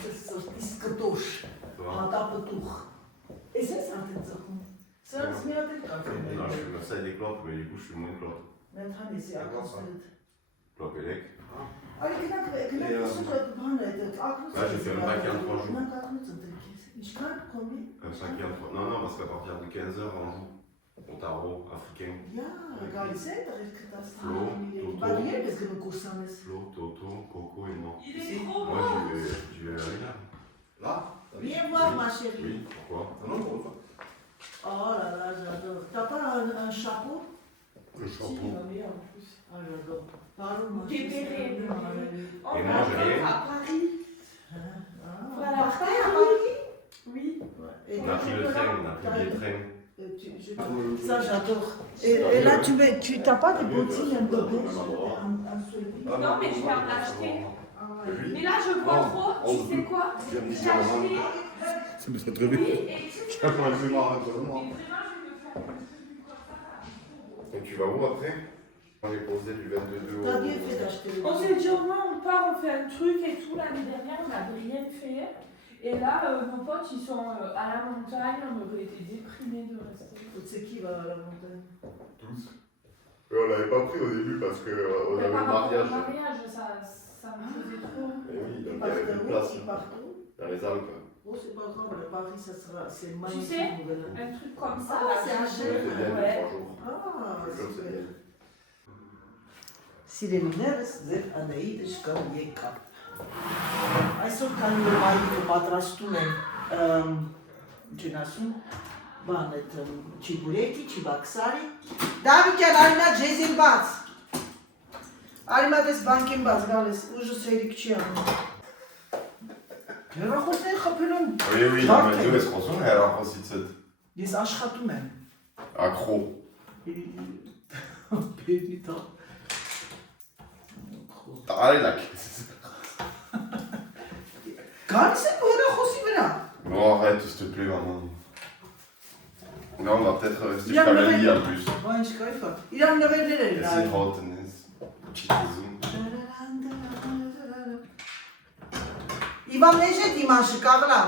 Իսկտոշ, հատապտուխ։ Ես ես արդեն ծխում։ Սրանց մի հատ էլ կաֆե։ Non, je me sers des clopes, mais du coup, je suis moins clope. Մենք հանեցի ակնոցներդ։ Clope élec. Այլ գնանք սուտ այդ բանը այդ ակնոց։ Là, j'ai fait un paquet en 3 jours. Գնանք ակնոց ընտրեք։ Ինչքան կոմի։ Un paquet en 3. Non, non, parce qu'à partir de 15h, on joue au tarot africain. Գալիս է տղեր կտաս։ Flo, Toto. Բարիեր ես գնում կուրսանես։ Flo, Toto, Coco et moi. Il est trop Moi, beau. j'y vais à la Là? Viens voir ma chérie. Oui, pourquoi? Non, pour toi. Oh là là, j'adore. T'as pas un chapeau? Le chapeau. Ah, j'adore. Parle, ma T'es chérie. bébé. On Et va moi, j'ai rien. à Paris. Voilà, À Paris. Oui. On a pris le train, on a pris le train. Ça, j'adore. Et là, tu t'as pas des bottines un peu beige, un solide? Non, mais je vais en acheter. Ah ouais. Mais là, je vois trop. Tu sais quoi? J'ai acheté. C'est peut-être très bien. Oui, et tu sais. Je vais plus marrer que moi. Mais vraiment, je vais me faire un truc comme ça. Et tu vas où après? On est posé du 22 T'as au... bien fait d'acheter le On s'est dit au moins on part, on fait un truc et tout. L'année dernière, on n'avait rien fait. Et là, nos potes, ils sont à la montagne. On aurait été déprimés de rester. C'est qui va à la montagne? Tous. On l'avait pas pris au début parce qu'on avait le Par rapport mariage. au mariage, ça me faisait trop. Et oui, Ils donc il y partent avait une où? place Ils partent où? dans les Alpes. Oh, c'est pas grave, le Paris, ça sera, c'est Tu magnifique. sais, Nouvelle. un truc comme ça. Ah, là, c'est un je- chef. On était bien Ouais. 3 jours. Ah, Comme c'est super. bien. Սիրելիներս ձեր Անեիդը շկան եկավ։ Այսօր քանի որ մայրիկը պատրաստում են ինչ են ասում, բան այդ չիբուրեկի, չիբաքսարի։ Դավիթյան, արիմա ջեզին բաց։ Արիմա դες բանկին բաց, գալես, ուժը սերիկ չի անում։ Հեռախոսներ խփել են։ Oui, oui, non, mais nous, est-ce qu'on s'en est alors aussi de cette Ես աշխատում եմ։ accro? Բերնի տա։ Allez, la caisse. Գալիս են հեռախոսի վրա։ Bon, arrête, s'il te plaît, maman. Là, on va peut-être rester Il y a jusqu'à le lundi réveil. en plus. Բան չկայֆա։ Իրան նվերներ են C'est նայում։ trop tennis. Petite zoom. Ivan neige dimanche, Carla.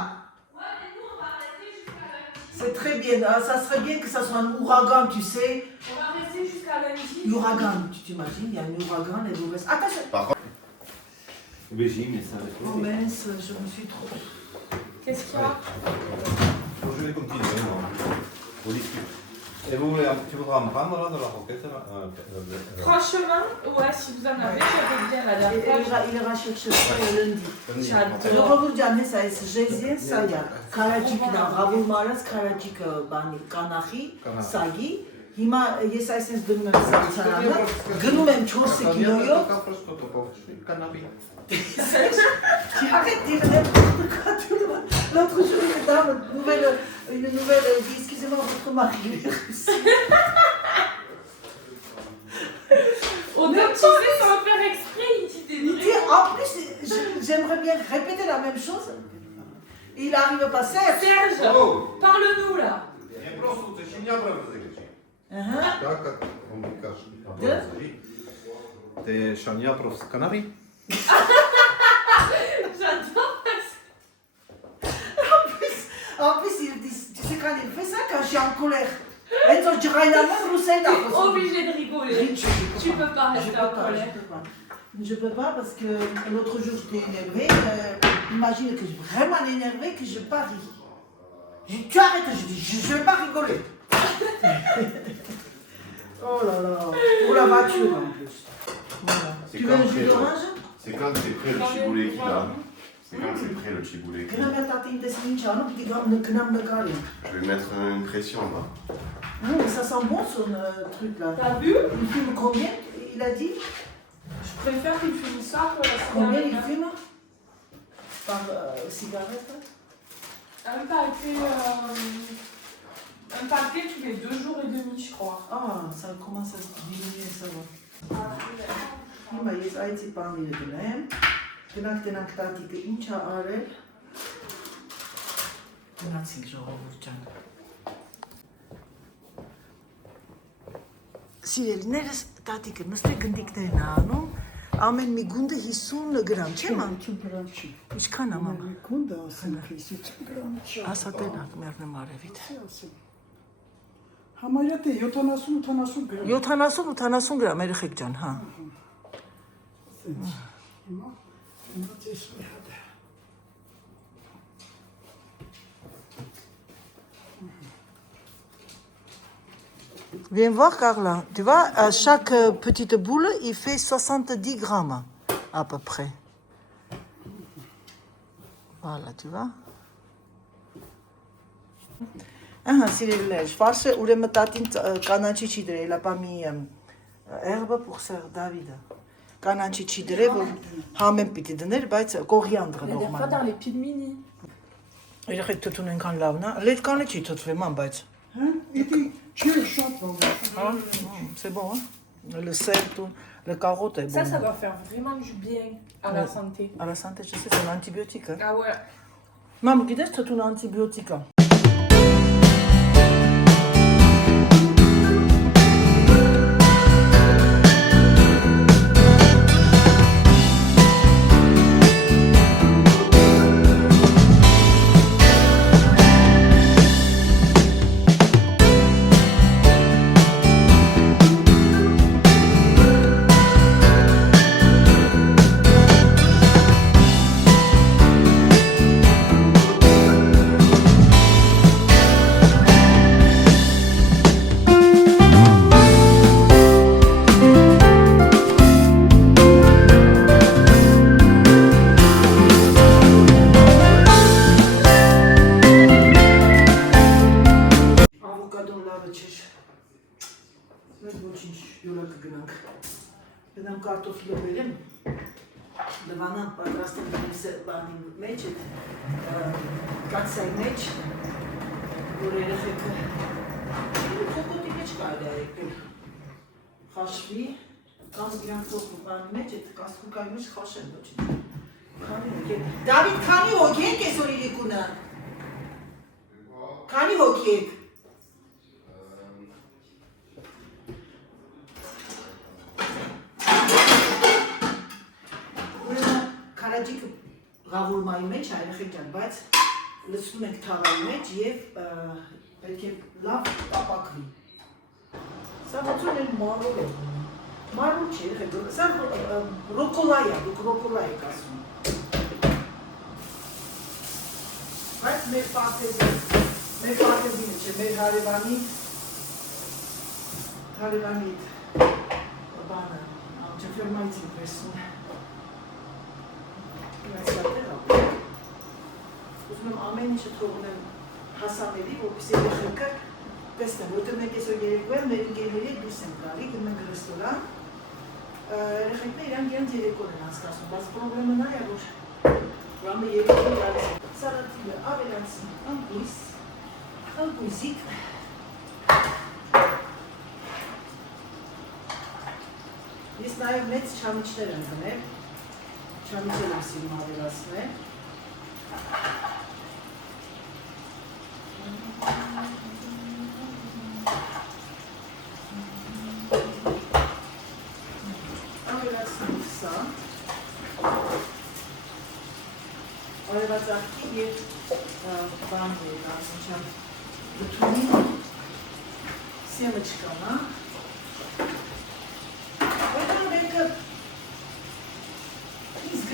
Ouais, mais nous, on va rester jusqu'à lundi. C'est très bien. Ça serait bien que ça soit un ouragan, tu sais. On va rester jusqu'à lundi. L'ouragan, tu t'imagines, il y a un ouragan, les mauvaises. Attention. Régime, mais ça va Oh mince, je me suis trop. Qu'est-ce qu'il y a? Je vais continuer, moi. Vous discutez. Et vous, tu voudras me prendre là, de la roquette là Franchement, ouais, si vous en avez, j'avais bien la dernière fois. Il ira chercher ça lundi. J'adore. Ժողովուրդ ջան, հեսա այս ժեզին սայա, քարաջիկն ա, Ղավուլ մարած քարաջիկը բանի, կանախի, սագի, հիմա ես այսպես դնում եմ սարցարանը, գնում եմ 4 կիլոյով, arrête de dire l'autre jour, une dame, une nouvelle, elle dit, excusez-moi, votre mari est ici. Au baptisé, sans le faire exprès, il dit des Il dit, en plus, j'aimerais bien répéter la même chose. Il n'arrive pas, Serge. Serge, Oh! parle-nous là. Я просто уточняю, правда, закричи. Так, как он Да? Ты Шаняпров с Канари? J'adore. En plus, il dit, tu sais quand il fait ça, quand je suis en colère. Et donc, je regarde la même rousselle. T'es obligé de rigoler. Tu peux pas Je rester peux en pas, colère. je peux pas. Je peux pas parce que l'autre jour j'étais énervée. Imagine que je suis vraiment énervée que je parie. Tu arrêtes, je dis, je vais pas rigoler. Oh là là, pour la voiture en plus. Voilà. C'est Tu veux un quand jus c'est- d'orange? C'est quand c'est prêt le chiboulé là. C'est quand c'est prêt le chiboulé. Գնամ տատին տեսնի ինչ անում, պիտի գամ գնամ նկարի։ Je vais mettre une pression là. Ça sent bon son truc là. T'as vu? Il fume combien? Il a dit? Je préfère qu'il fume ça que la Combien il cigarette. fume? Par cigarette? Un paquet tous les 2 jours et demi, je crois. Ah, ça commence à diminuer, ça va. Հիմա ես այցի պանիրը գնեմ, գնանք տատիկը ինչ ա արել, գնացինք ժողովուրդ ջան։ Սիրելիներս տատիկը նստի գնդիկներն ա անում, ամեն մի գունդը 50 գրամ, չէ՞ մամ։ 50 գրամ չի։ Ինչքան է մամ։ Մի գունդը ասեմ 50 գրամ չի։ Ասա տենակ մեռնեմ արևիտ։ Համարյա թե 70-80 գրամ։ 70-80 գրամ երեխեք ջան, հա։ Հիմա ես մի հատ։ Viens voir Carla. Tu vois, à chaque petite boule, il fait 70 grammes à peu près. Voilà, tu vois. Ահա, սիրելիներ, ֆարշը ուրեմն տատին կանանչի չի դրել, ապա մի herbe pour Sir David. Կանանչի չի դրել, որ համեն պիտի դներ, բայց կողիանդրը Il y a des fois նորմալ։ dans les pieds de mini. Երեխեք թթուն ենքան լավն է։ Լետկանը չի թթվի, ման, բայց։ Հա, դա չի շատ բան։ Ah, c'est bon, hein? Le sel, tout, le carotte est bon. Ça doit faire vraiment du bien à la santé. À la santé, je sais, c'est un antibiotique. Hein? Ah ouais. Maman, qu'est-ce que c'est un antibiotique? Hein? Կարտոֆիլը բերեմ, լվանան պատրաստեմ բանի մեջ, կացայի մեջ, որ երեխեքը խոկոտի մեջ կարելի է եկել խաշվի, կամ իրանք բանի մեջ, այդ կասկուկայի մեջ խաշեն ոչի։ Դավիթ, քանի հոգի եք այսօր իրիկունը։ Քանի հոգի եք։ Կարաջիկը գավուրմայի մեջ այրեխեք ջան, բայց լցնում ենք թավայի մեջ և պետք է լավ տապակվի։ Սա ոնցուն էլ մարուլ է։ Մարուլ չի, երեխեք, սա ռոկոլա է, դուք ռոկոլա եք ասում։ Բայց մեր պարտեզինը չէ, մեր հարևանի բանը, չեֆերմայից են պեսում։ Ուզում եմ ամեն ինչը թողնեմ հասանելի, որպեսզի երեխեքը տեսնեն, որտեղ մենք այսօր երեկոյան մեր ընկերների հետ դուրս ենք գալի, գնում ենք ռեստորան, երեխեքները իրանք երեկոն են անցկացնում, բայց պրոբլեմը նա է, որ ժամը երեկոն գալիս է։ Սալատիվը ավելացնում ըմբույզիկ, ես նաև մեծ չամիչներ եմ գնել, չամիչեր եմ սիրում ավելացնել։ Ավելացնում սա, արևածաղկի և բան եք ասնչան գտունի, սեմը չկան,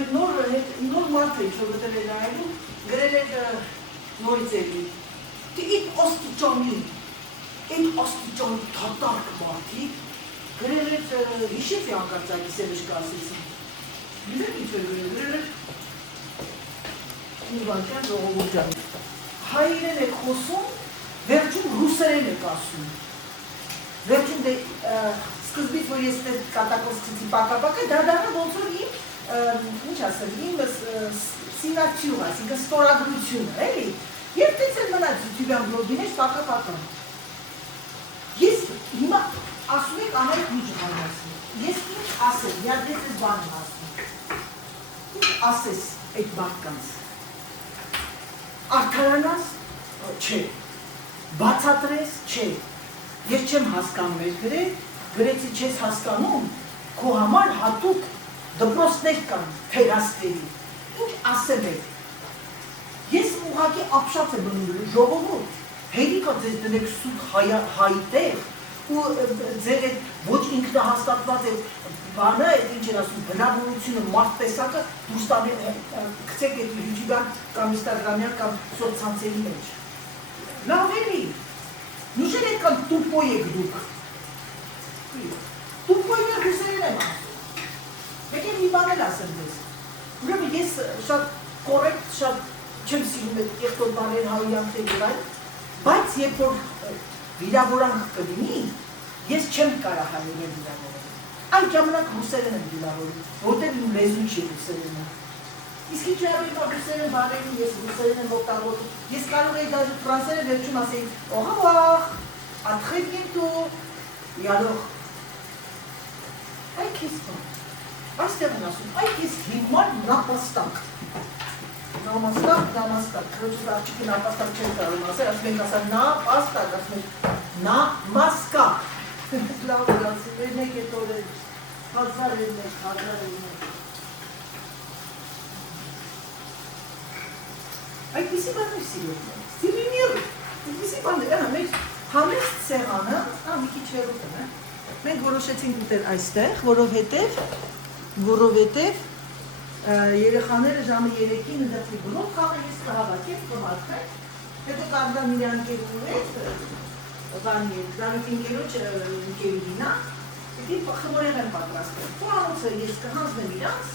նոր մարդ է, որ դել է նայելու, գրել է նորից էլի։ Իտ ոստիճանի թատարկ մարդիկ, գրել է հիշեց է անկարծակի սևշկա ասեցին։ Գիտեք ինչ է գրել է Իվանքյան ժողովուրդյան։ Հայերեն եք խոսում, վերջում ռուսերեն եք ասում։ Վերջում սկզբից, որ ես կատակով սկսեցի պակապակը, դադանը ոնց որ իմ ինչ ասել, իմ սինացյուն, այսինքն ստորագրությունը, էլի, և տեց էլ մնաց յություբյան բլոգին էս պակապական։ Ես հիմա ասում եք անայք մի ջղան ասում, ես ինչ ասել, յադեց ես բան եմ ասում, ինչ ասես այդ մարդկանց, արդարանաս, չէ, բացատրես, չէ, ես չեմ հասկանում ես գրել, գրեցի չես հասկանում, քո համար հատուկ դպրոցներ կան, թերաստերի, ինչ ասել եք, ես ուղղակի ապշած եմ բնում ժողովուրդ, հերիկա ձեզ դնեք սուտ հայտեղ, ու ձեր այդ ոչ ինքնահաստատված այդ բանը, այդ ինչ են ասում, բնավորությունը, մարդ տեսակը դուրս տանեն, գցեք այդ YouTube-յան կամ Instagram-յան կամ սոցցանցերի մեջ։ Լավ էլի, նուշել եք կամ տուպոյ եք դուք։ Տուպոյն է հուսերեն եմ ասում։ Եկեք մի բան էլ ասեմ ձեզ։ Ուրեմն ես շատ կորեկտ, շատ չեմ սիրում այդ կեղտոտ բաներ հայյանքների վրա, բայց երբ որ վիրավորանք կլինի, ես չեմ կարող հայերեն վիրավորել։ Այդ ժամանակ ռուսերեն եմ վիրավորում, որտեղ իմ լեզուն չի ռուսերենը։ Իսկ ինչ արվի ռուսերեն բաներին, ես ռուսերեն եմ օգտագործում, ես կարող էի դաժե ֆրանսերեն վերջում ասեի, au revoir, à très bientôt, et alors, այ քեզ բան, այստեղ են ասում, այ քեզ հիմար նապաստակ։ Նամաստակ, քրոջս աղջիկը նապաստակ չեն կարող ասել, ասում ենք ասա նապաստակ, ասում ենք նամասկակ։ Լավ ասում, երնեք էտ օրեր, հազար երնեք։ Այդպիսի բաններ սիրում եմ, սիրիմիր, այդպիսի բաններ, մեր համեստ սեղանը, մի քիչ հեռուտ եմ, մենք որոշեցինք ուտել այստեղ, որովհետև երեխաները ժամը 3-ին ընդրծի գլով խաղը ես կհավաքեմ, կմարդեք, հետո կարգան իր անկերու հետ, դանիքինկերոչ ընկերուհինա, հետի խմորեղ եմ պատրաստել, խորանոցը ես կհանձնեմ իրանց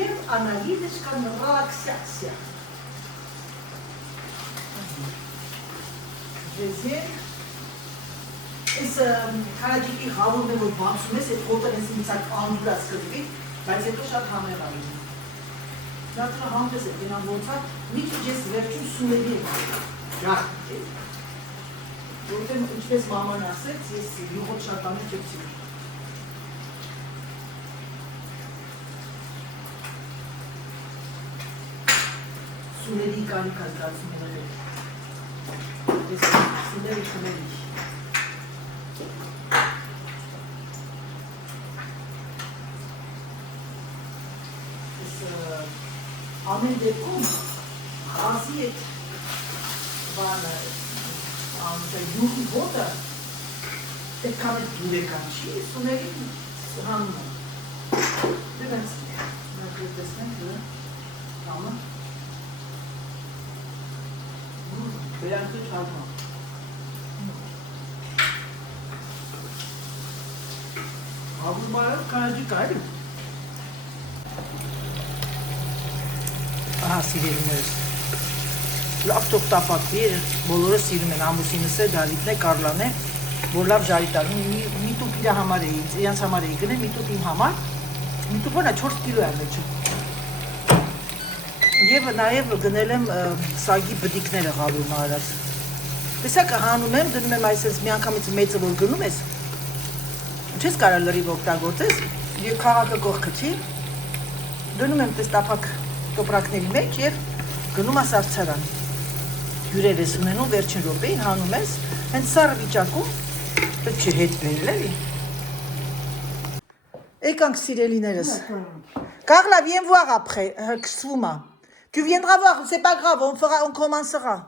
և անալիզեչկա ռալաքսյացիա։ Ժեզեն, ես կարաջիկի խավորն է, որ բացում ես, այդ խոտը ես ինցակ անդուրած կրվի, բայց հետո շատ համեղային։ Դատրա համպես է, գնան ոնցակ, մի քիչ ես վերջում սունելի եմ ջախ, որտեղ ինչպես մաման ասեց, ես յուղոտ շատ բաներ չեմ սիրում։ Սունելի կարիք ազգացում եմ եղել։ Ես սուների խմելի։ Ամեն դեպքում խազի այդ բանը, յուղի ոտը, այդքան այդ դուրեկան չի, սուների հանում եմ։ Դևենց, մենք տեսնենք կամը, բերանքը չարմա։ Աղուր բարև կարաջի կարի։ Ահա սիրելիներս, լավ թողտապակվի, բոլորը սիրում են, ամուսինս է, Դավիթն է, Կարլան է, որ լավ ժարիտար, մի տուպ իր համար էի, իրանց համար էի գնել, մի տուպ իմ համար, մի տուպոնը 4 կիլո է մեջում։ Եվ նաև գնել եմ սագի բդիկները ғալու մարած։ Տեսակը հանում եմ, դնում եմ այսպես մի անգամից մեծը, որ գնում ես, չես կարա լրիվ օգտագործես, և քաղաքը կողքը չի, դնում եմ տես տապակ տոպրակների մեջ և գնում ես արդարան, հյուրեր ես ունենում վերջին րոպեին, հանում ես, հենց սառը վիճակում, պետք չի հետ բերել էլի։ Եկանք սիրելիներս, Carla, viens voir après, Ksuma. Tu viendras voir, c'est pas grave, on commencera.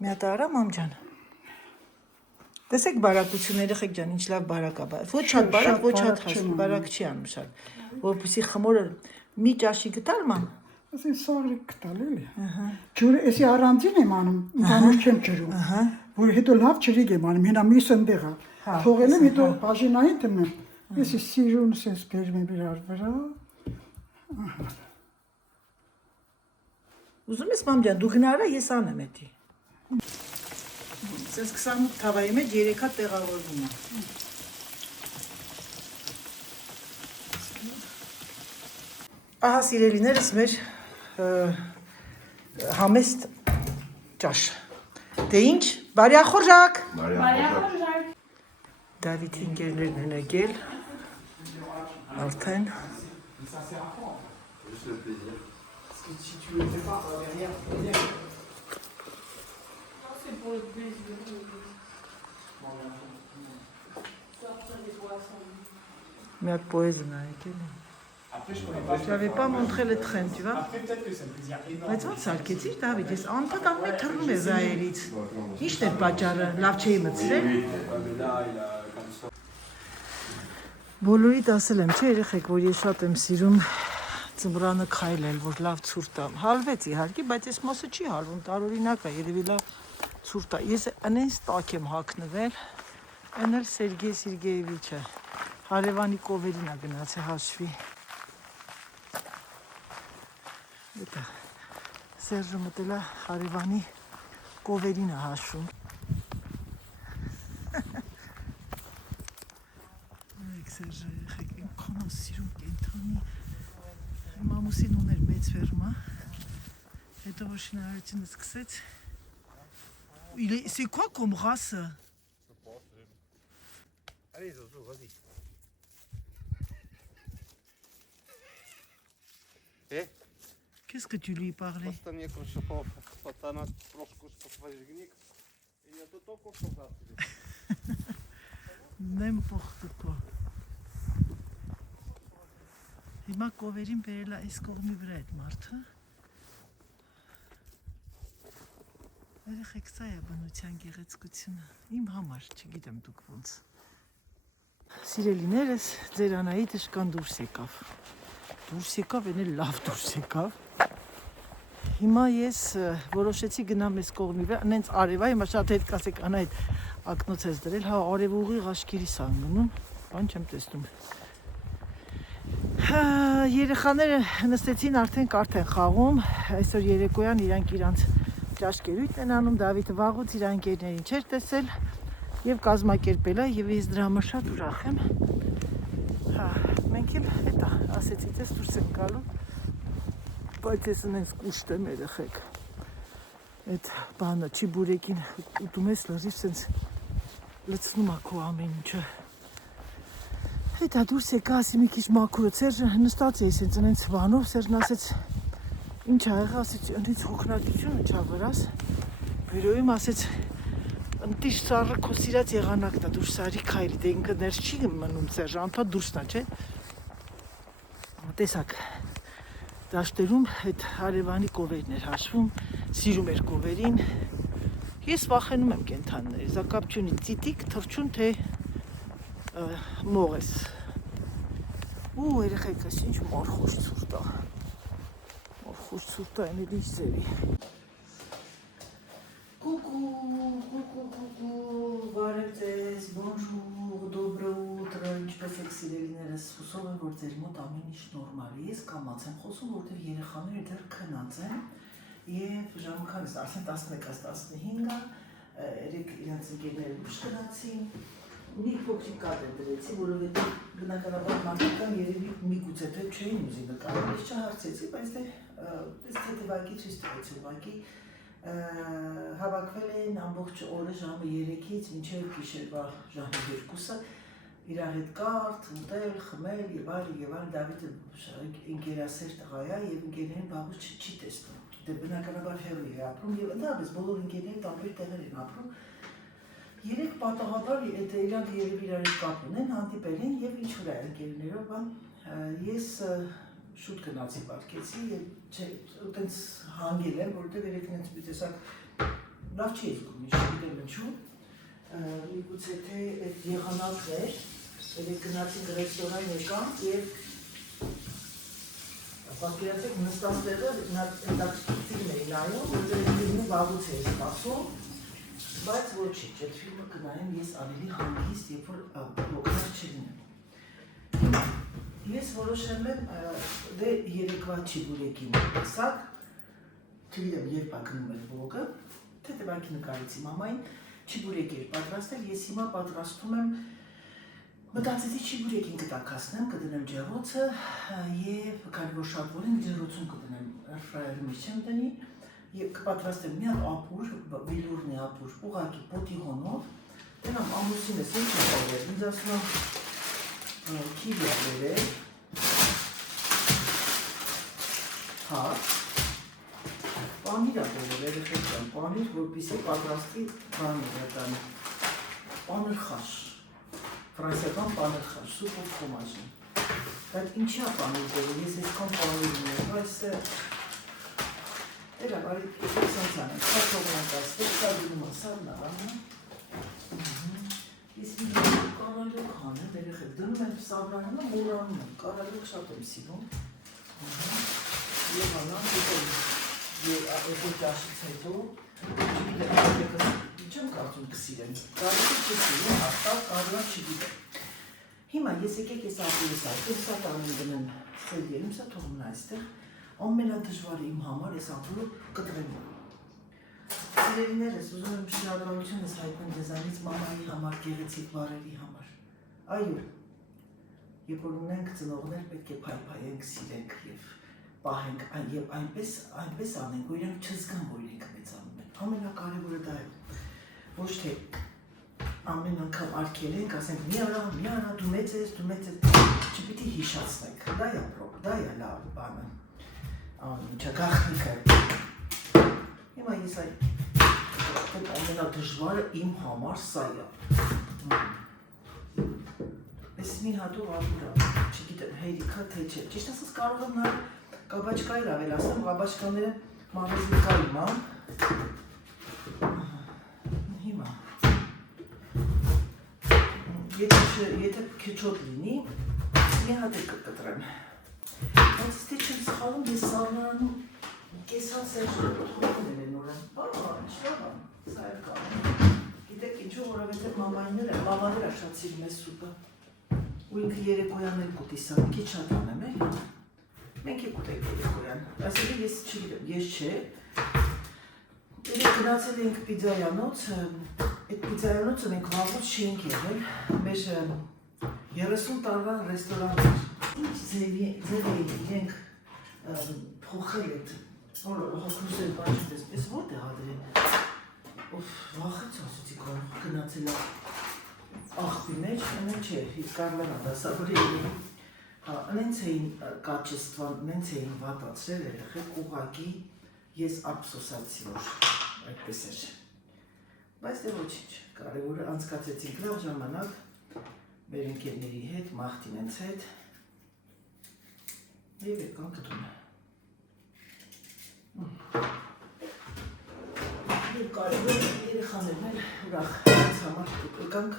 Մի հատ արա, մամջան։ Տեսեք բարակությունները խեք ջան, ինչ լավ բարակ է, ոչ շատ բարակ, ոչ շատ հաստ, բարակ չի անում շատ, որպեսի խմորը մի ճաշի գտալ ման։ Ասեն սաղրի կտալ էլի։ Ջուրը էսի առանձին եմ անում, ընդհանուր չեմ ջրում, որ հետո լավ ջրիկ եմ անում, հենա միս ընդեղ է, թողել եմ հետո բաժինային դնում եմ, էսի սիրուն սենց բերում եմ իրար վրա։ Ուզում ես մամջան, դու գնարա, ես անեմ էդի։ Սենց 28 թավայի մեջ 3 հատ տեղավորվում է։ Ահա սիրելիներս մեր համեստ ճաշ։ Դե ինչ, բարյախորժակ։ Բարյախորժակ։ Դավիթի ընկերներն են եկել, արդեն։ C'est pour le plaisir. Sortir des boissons. Mais poèse, Après, je connais Tu n'avais pas montré le train, tu vois. Après, peut-être que ça me plaisir énorme. Բայց ոնց արկեցիր Դավիթ, ես անպատակ մի թռնում է վայրից։ Ի՞նչն է պատճառը, լավ չէի մտցրել։ Բոլորիդ ասել եմ, չէ, երեխեք, որ ես շատ եմ սիրում ձմռանը քայլել, որ լավ ցուրտ է։ Հալվեց իհարկե, բայց այս մասը չի հալվում, տարօրինակ է, երևի լավ ցուրտ է։ Ես այնպես տակ եմ հագնվել, այն էլ Սերգեյ Սերգեյևիչը հարևանի կովերին է գնացել հաշվի։ Դա Սերժը մտել է հարևանի կովերին է հաշվում։ Եք Սերժը եղեք ինքան սիրում կենթանի։ Մամուսին ուներ մեծ ֆերմա։ Հետո որ շինարարությունը սկսեց։ C'est quoi comme race? Allez, Zozo, vas-y. Qu'est-ce que tu lui parlais? Просто мне Крушаков, пацана трошку спосважник. И я тут только что завтра. N'importe quoi։ Հիմա կովերին բերել է այս կողմի վրա այդ մարդը։ Երեխեք, սա է բնության գեղեցկությունը։ Իմ համար, չգիտեմ դուք ոնց։ Սիրելիներս, ձեր Անահիտը շկան դուրս եկավ։ Դուրս եկավ, այն էլ լավ դուրս եկավ։ Հիմա ես որոշեցի գնամ այս կողմի վրա, նենց արև է, հիմա շատ հետ կասեք Անահիտ ակնոց ես դրել, հա արևուղի ղաշկիրիս անգնում, բան չեմ տեսնում։ Երեխաները նստեցին արդեն կարդ են խաղում, այսօր երեկոյան իրանք իրանց ճաշկերույթն են անում, Դավիթը վաղուց իր ընկերներին չէր տեսել եւ կազմակերպել է եւ ես դրա համար շատ ուրախ եմ։ Մենք էլ հետա ասեցի դες դուրս ենք գալու, բայց ես ինձ կուշտ եմ երեխեք։ Այդ բանը չիբուրեկին ուտում ես լրիվ սենց լցնում է քո ամեն ինչը։ Հետա դուրս եկա ասի մի քիչ մաքուրը, Սերժը նստած էի սենց ինձ բանով, Սերժն ասեց ինչ ա եղա, ասեց ընտից հոգնածությունը չա վրաս, բերոյում ասեց ընտիշ սարը քո սիրած եղանակն է դուրս արի քայլի, դե ինքը ներս չի մնում Սերժը, անդադ դուրսն է, չէ։ Տեսակ դաշտերում այդ հարևանի կովերն էր հաշվում, սիրում էր կովերին։ Ես վախենում եմ կենթանիներից, դա կապ չունի, ծիտիկ, թռչուն, թե մող ես։ Ու երեխեք, ես ինչ մորխուշ ցուրտ է։ Մորխուշ ցուրտ է, այն էլ ինչ ձևի։ Կուկու, բարև ձեզ, bonjour, доброе утро, ինչպես եք սիրելիներս, հուսով եմ, որ ձեր մոտ ամեն ինչ նորմալ է։ Ես կամաց եմ խոսում, որտեղ երեխաները դեռ քնած են եւ ժամքանից արդեն 11-15-ը, երեք իրենց ընկերները դուրս գնացին։ Մի փոքրիկ կադր դրեցի, որովհետեւ բնականաբար մարդկան երևի միգուցե թե չէին ուզի նկարել, ես չհարցեցի, բայց դե այս թեթևակի ցույց տվեցի ուղղակի հավաքվել էին ամբողջ օրը ժամը 3-ից մինչև գիշերվա ժամը 2-ը իրար հետ կարդ, ուտել, խմել եւ այլն, Դավիթը ընկերասեր տղա է եւ ընկերներին բաղուց չի տեսնում։ Դե բնականաբար հեռու է ապրում եւ ընդհանրապես բոլոր ընկերները տարբեր տեղեր են ապրում։ Երեք պատահաբար իրանք երևի իրար հետ կապ ունեն, հանդիպել են եւ ինչ վրա ընկերներով բան ես շուտ գնացի պարկեցի եւ չէ, այտենց հանգել եմ, որովհետեւ երեք ինձ մի տեսակ լավ չի զգում, չգիտեմ ինչու։ Միգուցե թե այդ եղանակն էր, երեք գնացինք ռեստորան եկանք եւ պատկերացեք նստած տեղը հետաքրքիր էի նայում, որովհետեւ ֆիլմը վաղուց էի սպասում, բայց ոչինչ, այդ ֆիլմը կնայեմ ես ավելի հանգիստ, երբ որ ոգնած չլինեմ։ Ես որոշել եմ դե երեկվա չիբուրեկին տեսակ, չգիտեմ երբ ակնում էր ողը, թեթևակի նկարեցի մամային, չիբուրեկ էր պատրաստել, ես հիմա պատրաստում եմ, մտածեցի չիբուրեկին կտակասնեմ, կդնեմ ջեռոցը եւ քանի որ շատ որ են ջեռոցում կդնեմ ֆրայերի մեջ չեմ տնի եւ կպատրաստեմ մի հատ ապուր, վելուրնի ապուր, ուղղակի պոտի հոնով, դենամ ամուսինս ինչ է արել, ինձ ասում քիվի է բերել, հաց, պանիր է բերել, երեխեքան, պանիր, որպեսզի պատրաստի բաներ, պանիր խաշ, ֆրանսիական պաներ խար, սուպ ու ֆրոմաժի։ Բայց ինչի է պաներ դերում, ես այսքան պաներ ունեմ, այս Era pare senza fatto una castelletta di una sala, Կարալու քանը երեխեք դնում եմ սաբրանը մուրանում եմ, կարալու շատ եմ սիրում և անան հետո ճաշից հետո չեմ կարծում կսիրեմ, կարալու չսիրեմ, հաստատ կարալա չգիտեմ Հիմա ես եկեք ես ապրես այդպես սա տանին դնեմ սել երում, սա թողումն այստեղ ամենադժվարը իմ համար ես ապրու կտրեմ Սիրելիներս, ուզում եմ շնորհակալություն ես հայտնել ձեզանից մամայի համար, գեղեցիկ բառերի համար։ Այո, երբ որ ունենք ծնողներ, պետք է փայփայենք, սիրենք եւ պահենք, եւ այնպես անենք, որ իրենք չզգան, որ իրենք մեծանում են։ Ամենակարևորը դա է։ Ոչ թե ամեն անգամ արգելենք, ասենք՝ մի արա, դու մեծ ես, չպիտի հիշացնենք։ Դա է լավ բանը։ Ինչա գաղտնիքը։ Հիմա ես այդ ամենադժվարը իմ համար սա է։ Ես մի հատով ապուրա, չգիտեմ, հերիքա թե չէ։ Ճիշտ ասած կարող եմ նայել կաբաչկայր ավելացնեմ, կաբաչկաները մավեզիկա իմա։ Հիմա։ Եթե քեչոտ լինի, մի հատ է կկտրեմ։ Բայց թե չեմ սխալում, ես սավնարանում կեսան սերժում են նորեն, շվաբան, սա էլ կանում։ Գիտեք ինչու, որովհետև մամաները շատ սիրում է սուպը։ Ու ինքը երեկոյան էլ կուտի սա, մի քիչ շատ անեմ էլ։ Մենք է կուտեք երեկոյան։ Այսինքն ես չգիտեմ, ես չէ։ Երեք գնացել ենք պիզզայանոց, այդ պիզզայանոցը մենք վաղուց չէինք եղել, մեր 30 տարվա ռեստորան էր։ Ինչ ձև ենք փոխել այդ հոգուսել բանջպես, ես որտեղ ադրեն, վախեց ասեցի կարող գնացել աղբի մեջ, անեն չէ, կարլան ադասավորի անենց էին կաչեստվան, անենց էին վատացրել երեխեք ուղղակի ես ափսոսացի, որ այդպես էր, բայց դե ոչինչ, կարևորը անցկացեցինք լավ ժամանակ մեր ընկերների հետ, մաղթինենց հետ և եկան կտում Եվ կարևոր երեխաներն էլ ուրախ հաց համար եկանք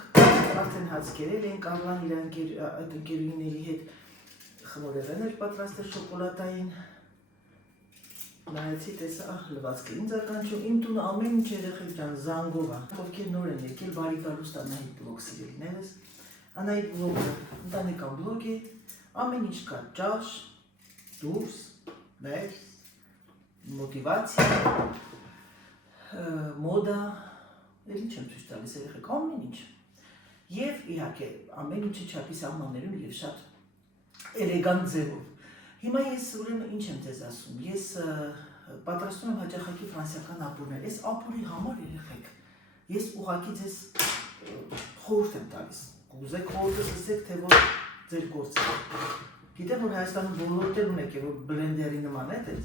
արդեն հաց կերել են Կարլան իր այդ ընկերուհիների հետ խմորեղեն էր պատրաստել շոկոլադային նայեցի տեսա լվացքը ինձ ականջում իմ տունը ամեն ինչ երեխեք ջան զանգով է ովքեր նոր են եկել բարի գալուստ Անահիտ բլոգ սիրելիներս Անահիտ բլոգը ընտանեկան բլոգ է ամեն ինչ կա ճաշ դուրս, ներս, մոտիվացիա, մոդա, ինչ եմ ցույց տալիս երեխեք, ամեն ինչ։ Եվ իհարկե ամեն ինչը չափի սահմաններում եւ շատ էլեգանտ ձևով։ Հիմա ես ուրեմն ինչ եմ ձեզ ասում, ես պատրաստում եմ հաճախակի ֆրանսիական ապուրներ, այս ապուրի համար երեխեք, ես ուղղակի ձեզ խորհուրդ եմ տալիս, կուզեք խորհուրդը լսեք, թե որ ձեր գործը Գիտեմ, որ Հայաստանում բոլորտել ունեք և որ բլենդերի նման է դեզ,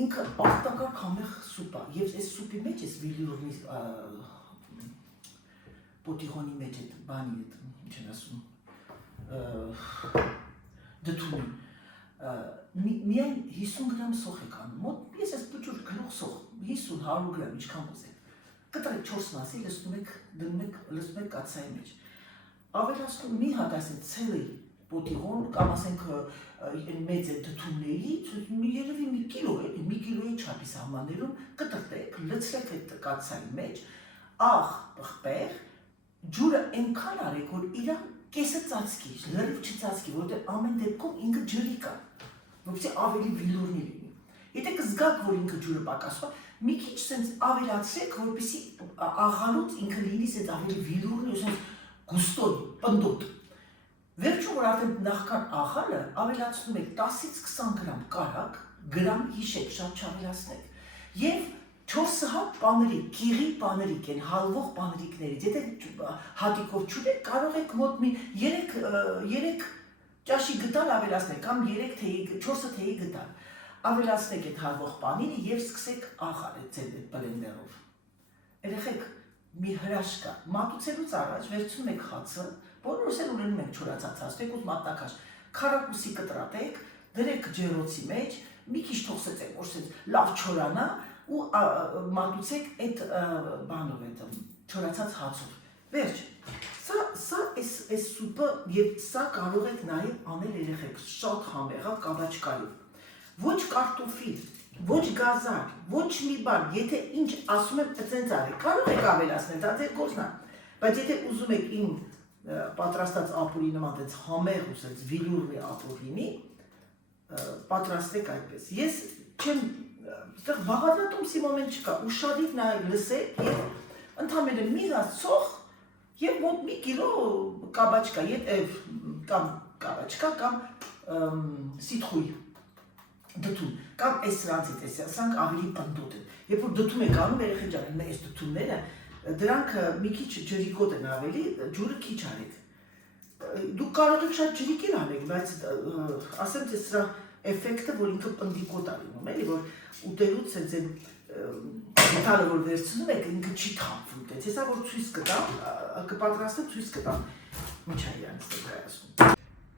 ինքը արտակարգ համեղ սուպ է, և այս սուպի մեջ ես վիլյուրնի պոտիղոնի մեջ էդ բանի էդ, ինչ են ասում, դտումի, միայն 50 գրամ սոխ եք անում, ես ես պճուր գլուխ սոխ, 50-100 գրամ, ինչքան ուզեք, կտրեք 4 մասի, լսնում եք կացայի մեջ, ավելացնում մի հատ ասեն ցելի պոտիղոն, կամ ասենք մեծ է դտումների, երևի մի կիլոյի չափի սահմաններում կտրտեք, լցրեք այդ կացայի մեջ, աղ պղպեղ, ջուրը այնքան արեք, որ իրա կեսը ծածկի, լրիվ չծածկի, որտեղ ամեն դեպքում ինքը ջրի կա, որպեսզի ավելի վիլուրնի լինի։ Եթե կզգաք, որ ինքը ջուրը պակասում է, մի քիչ սենց ավելացրեք, որպեսզի աղալուց ինքը լինի սենց ավելի վիլուրնի, սենց գուստոյի, պնդոտ։ Վերջում, որ արդեն նախքան աղալը ավելացնում եք 10-ից 20 գրամ կարակ, գրամ հիշեք, շատ չավելացնեք։ Եվ 4 հատ պաներիկ, կիղի պաներիկ են, հալվող պաներիկներից, եթե հատիկով չունեք, կարող եք մոտ մի 3 ճաշի գտալ ավելացնեք, կամ 4 թեյի գտալ։ Ավելացնեք այդ հալվող պանիրը և սկսեք աղալ այդ բլենդերով։ Երեխեք, մի հրաշք կա։ Մատուցելուց առաջ վերցնում եք հացը, բոլորս էլ ունենում եք չորացած հաց, եկուց մատնաքաշ, քառակուսի կտրատեք, դրեք ջեռոցի մեջ, մի քիչ թողսեցեք, որ լավ չորանա ու մատուցեք այդ բանով, այդ չորացած հացով։ Վերջ, սա այս սուպը եւ սա կարող եք նաեւ անել երեխեք շատ համեղավ կաբաչկայով։ Ոչ կարտոֆիլ, ոչ գազար, ոչ մի բան, եթե ինչ ասում եմ, այդպես արեք, կարող եք ավելացնել, դա ձեր գործն է, բայց եթե ուզում եք իմ պատրաստած ապուրի նման այդպես համեղ ու այդպես վիլյուրի ապուր լինի, պատրաստեք այդպես։ Ես չեմ, այդտեղ բաղադրատոմսի մոմենտ չկա, ուշադիր նայեք, լսեք եւ ընդհանրապես մի հատ ցող եւ մոտ մի կիլո կաբաչկա, կամ կաբաչկա կամ սիթրույ դդում, կամ այս սրանցից, սրանք ավելի պնդոտ են։ Երբ որ դդում եք անում, երեխեք ջան, այս դդումները, դրանք մի քիչ ջրիկոտ են ավելի, ջուրը քիչ արեք։ Դուք կարող եք շատ ջրիկ էլ անեք, բայց ասեմ թե սրա էֆեկտը, որ ինքը պնդիկոտ է լինում, էլի, որ ուտելուց այս մետալը որ վերցնում եք, ինքը չի թափվում, դες հեսա որ ցույց կտամ, կպատրաստեմ ցույց կտամ, ինչա իրանց ներկայացնում։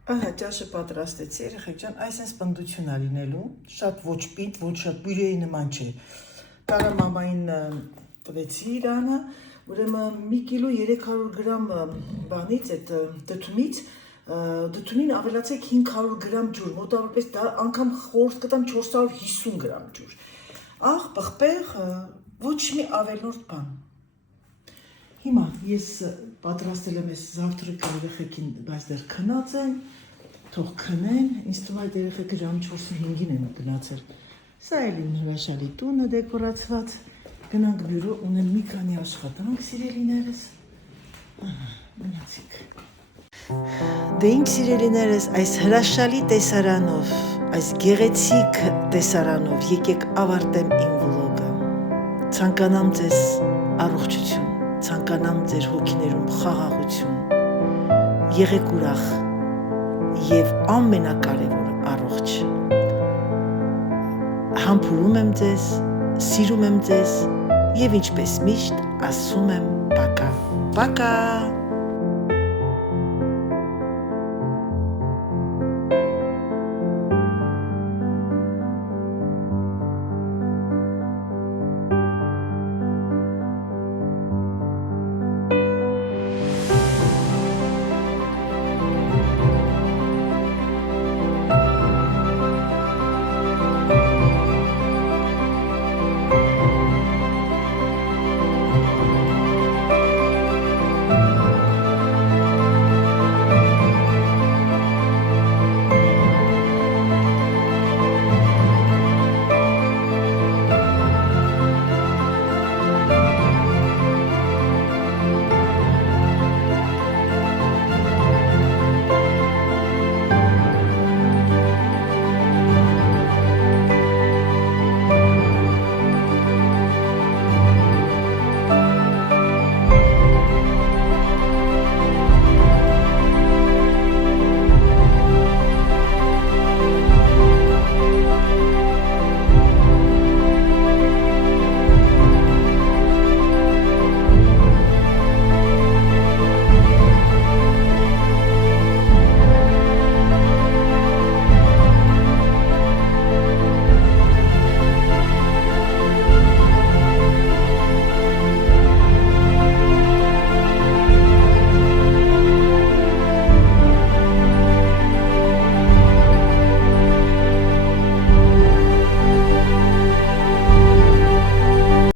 Ահա ճաշը պատրաստեցի, երեխեք ջան, այս այս պնդություն է լինելու, շատ ոչ պինդ, ոչ շատ բյուրեի նման չէ։ Կարա մամային տվեցի իրանը, ուրեմն 1 կիլո 300 գրամ բանից, այդ դդումին ավելացեք 500 գրամ ջուր, մոտավորապես դա անգամ խորտ կտամ 450 գրամ ջուր։ Աղ, պղպեղ, ոչ մի ավելորդ բան։ Հիմա ես պատրաստել եմ այս զավտրիկը երեխեքին, բայց դեռ քնած են, թող քնեն, ինձ թվում է այդ երեխեքը ժամը 4:05-ին են գնացել։ Սա էլ իմ հրաշալի տունը դեկորացված, գնանք բյուրո, ունեմ մի քանի աշխատանք, սիրելիներս, մնացիք։ Դե ինչ սիրելիներս, այս հրաշալի տեսարանով, այս գեղեցիկ տեսարանով եկեք ավարտեմ իմ վլոգը։ Ցանկանամ ձեզ առողջություն, ցանկանամ ձեր հոգիներում խաղաղություն, եղեք ուրախ եւ ամենակարևորը առողջ։ Համբուրում եմ ձեզ, սիրում եմ ձեզ եւ ինչպես միշտ ասում եմ՝ պակա, պակա։